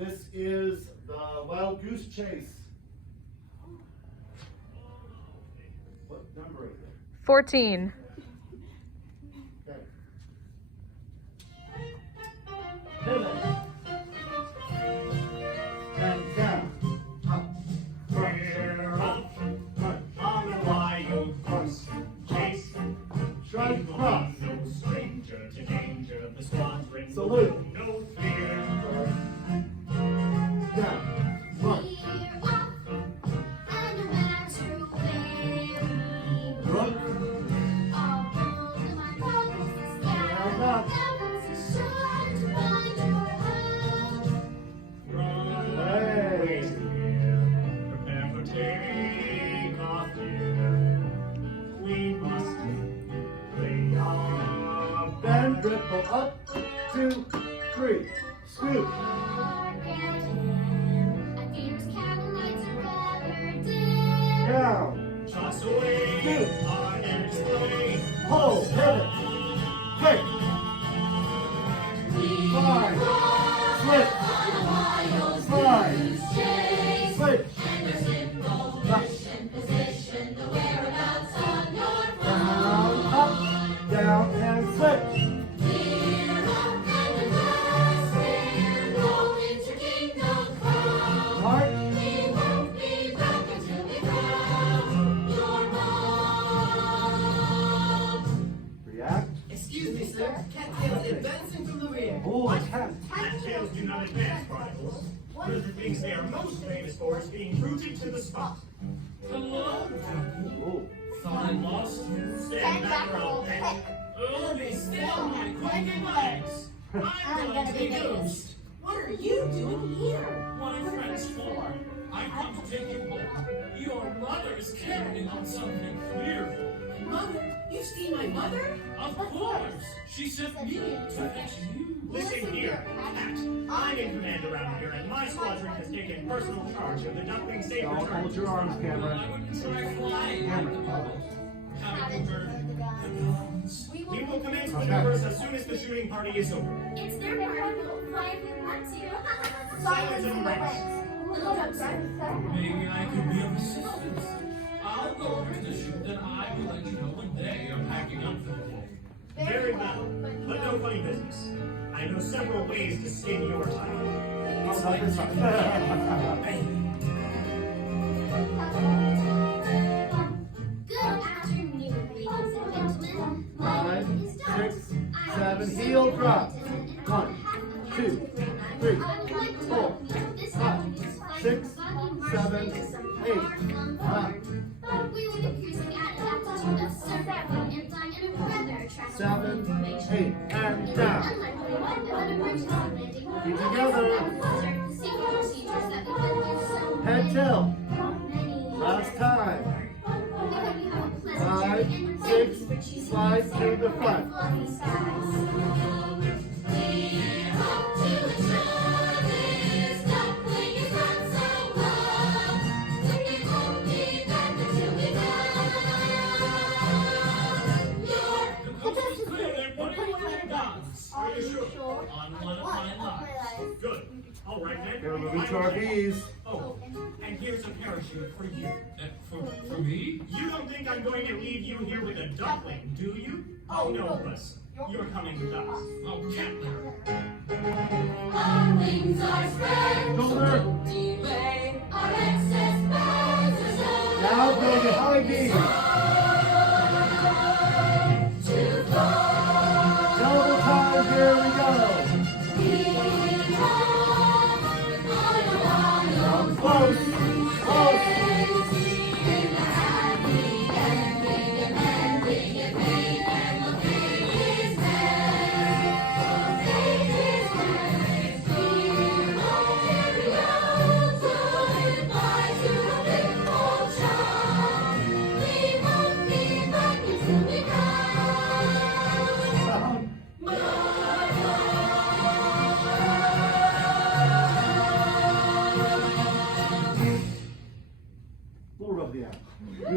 this is the wild goose chase. What number is it? 14. Okay. Pivot. And down. Up. We're off on a wild goose chase. Strike cross. No stranger to danger. The squadron Salute. no fear. Down. March. Look. And up. Hey. Prepare for takeoff here. We must lay off. Then ripple up. 2, 3. Scoop. Down. Toss away our enemy's way. Pull. Pivot. Kick. Slide. Slip. Slide. Switch. Down. Up. Down and switch. March. React. Excuse me, sir. Cattails advancing from the rear. Oh, cat. Cattails do not advance rivals. One of the things they are most famous for is being rooted to the spot. Hello, Oh. thought I lost you. Stand back, old pet. Oh, be still, my quaking legs. I'm going to be Goose. What are you doing here? What are friends for? I come to take you home. Your mother is carrying on something fearful. Mother? You've seen my mother? Of course. She sent me to fetch you. Listen here, Cat. I'm in command around here, and my squadron has taken personal charge of the duckling safe Don't return. hold your arms, Cameron. I wouldn't try flying at the moment. Having heard the guns. We will commence maneuvers as soon as the shooting party is over. It's their part. We'll fly if we want to. Silence and rest. Maybe I could be of assistance. I'll go over to the ship, then I will let you know when they are packing up for the day. Very well, but no funny business. I know several ways to skin your time. Oh, not this one. Good afternoon, ladies and gentlemen. My name is 5, 6, Doris. 7, heel drop. 1, 2, 3, 4, 5, 6, 7, 8, 9, We will be cruising at an altitude of 7 and flying in a rather attractive 7, formation. 8, and down. Unlike what emergency landing, Keep together. observe safety procedures that we could use so Head tilt. many Last time. We hope you have a pleasant 5, journey and 6, thank you for choosing slide us to the front. fluffy skies. Are you sure? On one of my lives. Good. All right then. We're moving to our B's. Oh, and here's a parachute for you. For me? You don't think I'm going to leave you here with a duckling, do you? Oh no, Bus. You're coming with us. Oh, Catler. Our wings are spread.